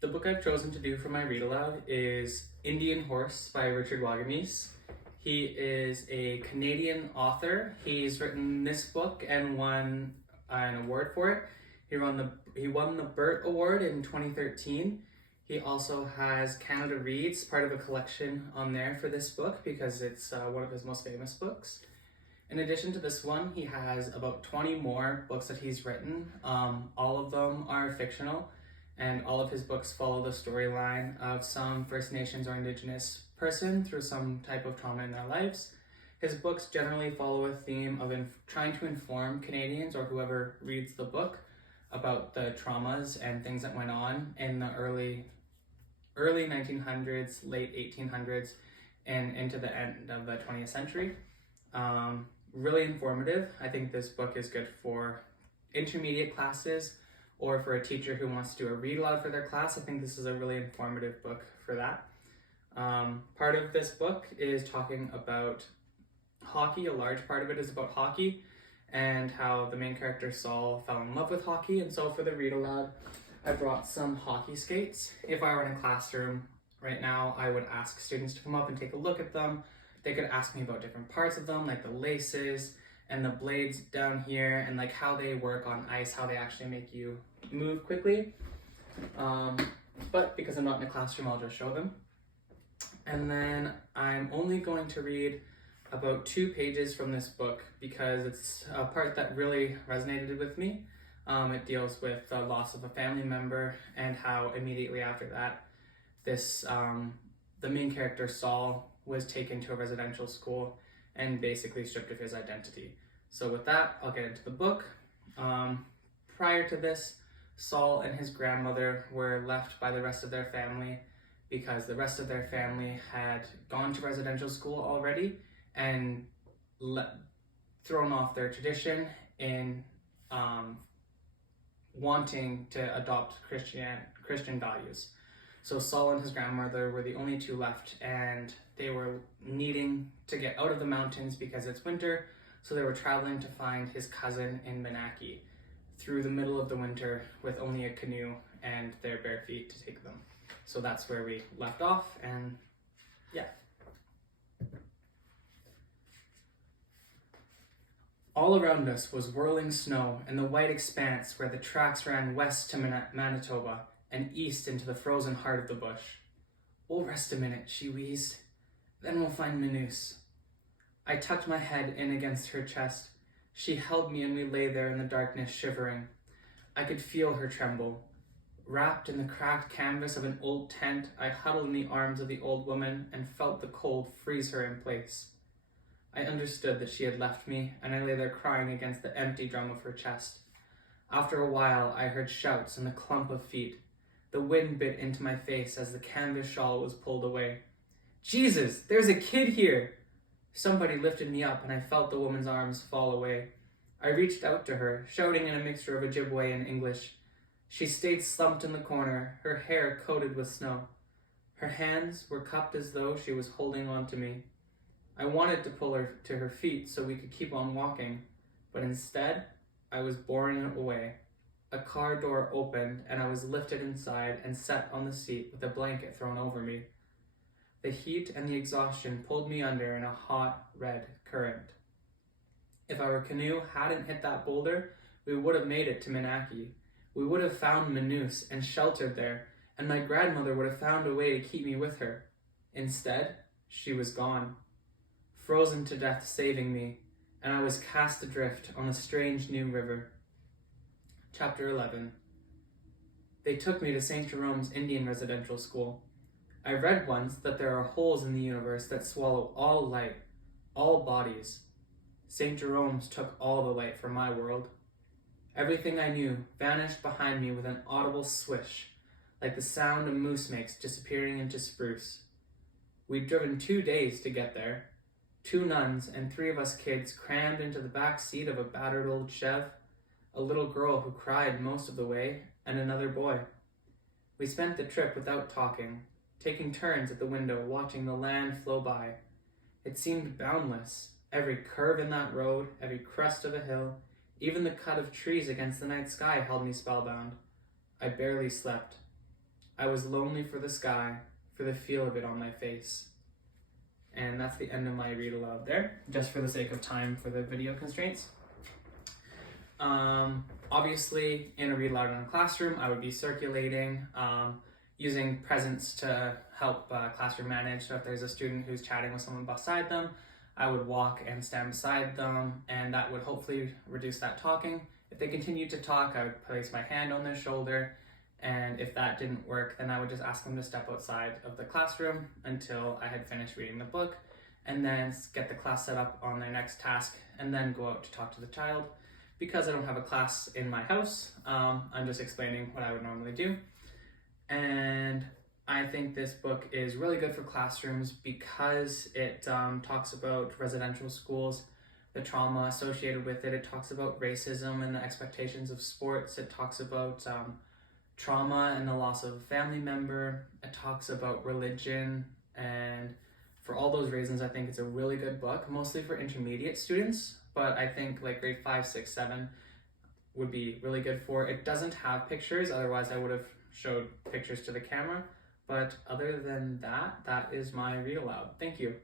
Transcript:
The book I've chosen to do for my read aloud is Indian Horse by Richard Wagamese. He is a Canadian author. He's written this book and won an award for it. He won the Burt Award in 2013. He also has Canada Reads, part of a collection on there for this book because it's one of his most famous books. In addition to this one, he has about 20 more books that he's written. All of them are fictional, and all of his books follow the storyline of some First Nations or Indigenous person through some type of trauma in their lives. His books generally follow a theme of trying to inform Canadians or whoever reads the book about the traumas and things that went on in the early 1900s, late 1800s, and into the end of the 20th century. Really informative. I think this book is good for intermediate classes or for a teacher who wants to do a read aloud for their class. I think this is a really informative book for that. Part of this book is talking about hockey. A large part of it is about hockey and how the main character Saul fell in love with hockey. And so for the read aloud, I brought some hockey skates. If I were in a classroom right now, I would ask students to come up and take a look at them. They could ask me about different parts of them, like the laces and the blades down here, and like how they work on ice, how they actually make you move quickly. But because I'm not in a classroom, I'll just show them. And then I'm only going to read about 2 pages from this book because it's a part that really resonated with me. It deals with the loss of a family member and how immediately after that, the main character Saul was taken to a residential school and basically stripped of his identity. So with that, I'll get into the book. Prior to this, Saul and his grandmother were left by the rest of their family because the rest of their family had gone to residential school already and thrown off their tradition in wanting to adopt Christian values. So Saul and his grandmother were the only 2 left, and they were needing to get out of the mountains because it's winter, so they were traveling to find his cousin in Manaki through the middle of the winter with only a canoe and their bare feet to take them. So that's where we left off, and yeah. All around us was whirling snow and the white expanse where the tracks ran west to Manitoba and east into the frozen heart of the bush. "We'll rest a minute," she wheezed. "Then we'll find Manus." I tucked my head in against her chest. She held me and we lay there in the darkness shivering. I could feel her tremble. Wrapped in the cracked canvas of an old tent, I huddled in the arms of the old woman and felt the cold freeze her in place. I understood that she had left me, and I lay there crying against the empty drum of her chest. After a while, I heard shouts and the clump of feet. The wind bit into my face as the canvas shawl was pulled away. "Jesus, there's a kid here!" Somebody lifted me up and I felt the woman's arms fall away. I reached out to her, shouting in a mixture of Ojibwe and English. She stayed slumped in the corner, her hair coated with snow. Her hands were cupped as though she was holding on to me. I wanted to pull her to her feet so we could keep on walking, but instead, I was borne away. A car door opened and I was lifted inside and set on the seat with a blanket thrown over me. The heat and the exhaustion pulled me under in a hot, red current. If our canoe hadn't hit that boulder, we would have made it to Manaki. We would have found Manus and sheltered there, and my grandmother would have found a way to keep me with her. Instead, she was gone, frozen to death saving me, and I was cast adrift on a strange new river. Chapter 11. They took me to St. Jerome's Indian Residential School. I read once that there are holes in the universe that swallow all light, all bodies. St. Jerome's took all the light from my world. Everything I knew vanished behind me with an audible swish, like the sound a moose makes disappearing into spruce. We'd driven 2 days to get there. 2 nuns and 3 of us kids crammed into the back seat of a battered old Chev, a little girl who cried most of the way, and another boy. We spent the trip without talking, taking turns at the window watching the land flow by. It seemed boundless, every curve in that road, every crest of a hill, even the cut of trees against the night sky held me spellbound. I barely slept. I was lonely for the sky, for the feel of it on my face. And that's the end of my read aloud there, just for the sake of time for the video constraints. Obviously, in a read aloud in a classroom, I would be circulating, using presents to help classroom manage. So if there's a student who's chatting with someone beside them, I would walk and stand beside them, and that would hopefully reduce that talking. If they continued to talk, I would place my hand on their shoulder, and if that didn't work, then I would just ask them to step outside of the classroom until I had finished reading the book, and then get the class set up on their next task, and then go out to talk to the child. Because I don't have a class in my house, I'm just explaining what I would normally do. And I think this book is really good for classrooms because it talks about residential schools, the trauma associated with it. It talks about racism and the expectations of sports. It talks about trauma and the loss of a family member. It talks about religion, and for all those reasons, I think it's a really good book, mostly for intermediate students, but I think like grade 5, 6, 7 would be really good for. It doesn't have pictures, otherwise I would have showed pictures to the camera, but other than that, that is my read aloud. Thank you.